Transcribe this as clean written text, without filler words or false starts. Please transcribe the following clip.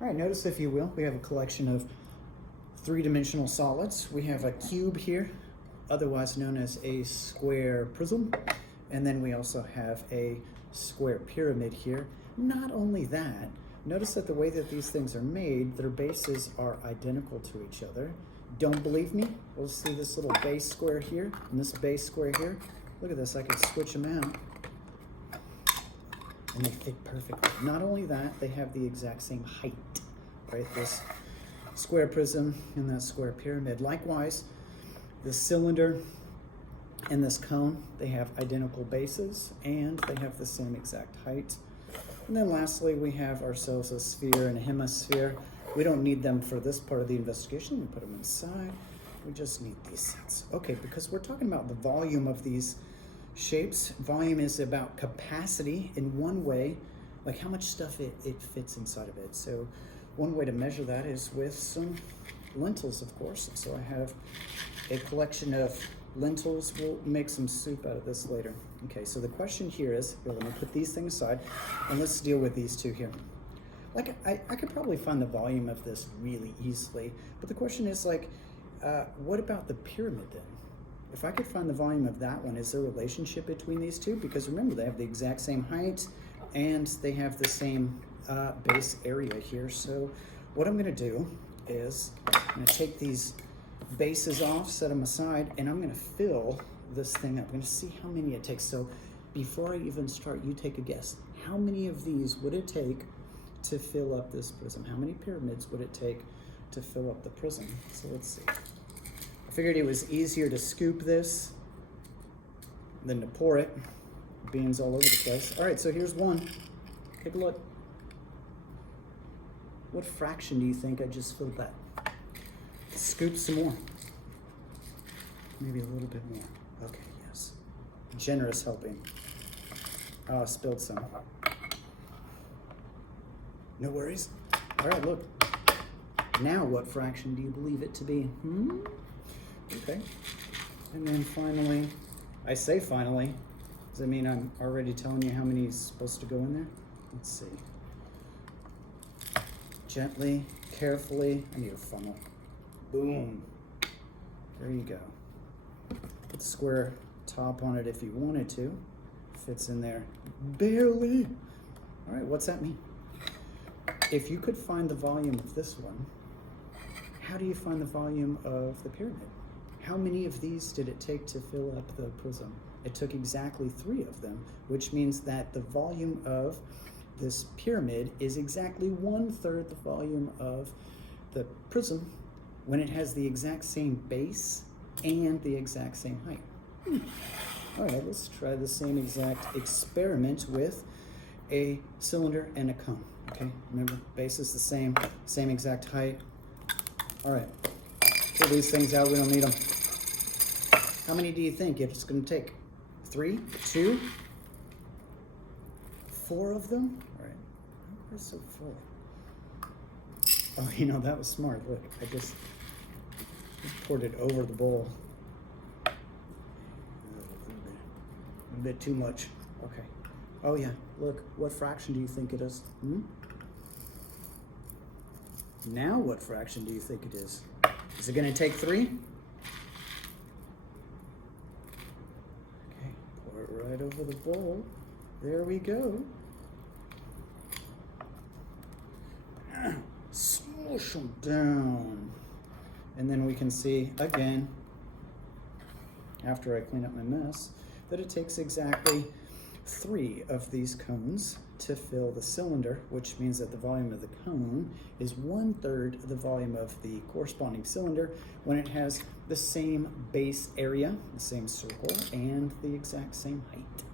All right, notice if you will, we have a collection of three-dimensional solids. We have a cube here, otherwise known as a square prism. And then we also have a square pyramid here. Not only that, notice that the way that these things are made, their bases are identical to each other. Don't believe me? We'll see this little base square here and this base square here. Look at this, I can switch them out and they fit perfectly. Not only that, they have the exact same height, right? This square prism and that square pyramid. Likewise, this cylinder and this cone, they have identical bases and they have the same exact height. And then lastly, we have ourselves a sphere and a hemisphere. We don't need them for this part of the investigation. We put them inside. We just need these sets. Okay, because we're talking about the volume of these shapes. Volume is about capacity in one way, like how much stuff it fits inside of it. So one way to measure that is with some lentils, of course. So I have a collection of lentils. We'll make some soup out of this later. Okay, so the question here is, here, let me put these things aside and let's deal with these two here. Like I could probably find the volume of this really easily, but the question is like, what about the pyramid then? If I could find the volume of that one, is there a relationship between these two? Because remember, they have the exact same height and they have the same base area here. So what I'm gonna do is I'm gonna take these bases off, set them aside, and I'm gonna fill this thing up. I'm gonna see how many it takes. So before I even start, you take a guess. How many of these would it take to fill up this prism? How many pyramids would it take to fill up the prism? So let's see. I figured it was easier to scoop this than to pour it. Beans all over the place. All right, so here's one. Take a look. What fraction do you think I just filled that? Scoop some more. Maybe a little bit more. Okay, yes. Generous helping. Oh, I spilled some. No worries. All right, look. Now what fraction do you believe it to be? Okay. And then finally, I say finally, does that mean I'm already telling you how many is supposed to go in there? Let's see. Gently, carefully, I need a funnel. Boom. There you go. Put the square top on it if you wanted to. Fits in there barely. All right, what's that mean? If you could find the volume of this one, how do you find the volume of the pyramid? How many of these did it take to fill up the prism? It took exactly 3 of them, which means that the volume of this pyramid is exactly 1/3 the volume of the prism when it has the exact same base and the exact same height. All right, let's try the same exact experiment with a cylinder and a cone. Okay, remember, base is the same exact height. All right, pull these things out, we don't need them. How many do you think it's gonna take? 3, 2, 4 of them? All right, why are so full? Oh, you know, that was smart. Look, I just poured it over the bowl. A bit too much. Okay. Oh yeah, look, what fraction do you think it is? Now what fraction do you think it is? Is it gonna take 3? Okay, pour it right over the bowl. There we go. Smoosh them down. And then we can see, again, after I clean up my mess, that it takes exactly 3 of these cones to fill the cylinder, which means that the volume of the cone is 1/3 the volume of the corresponding cylinder when it has the same base area, the same circle, and the exact same height.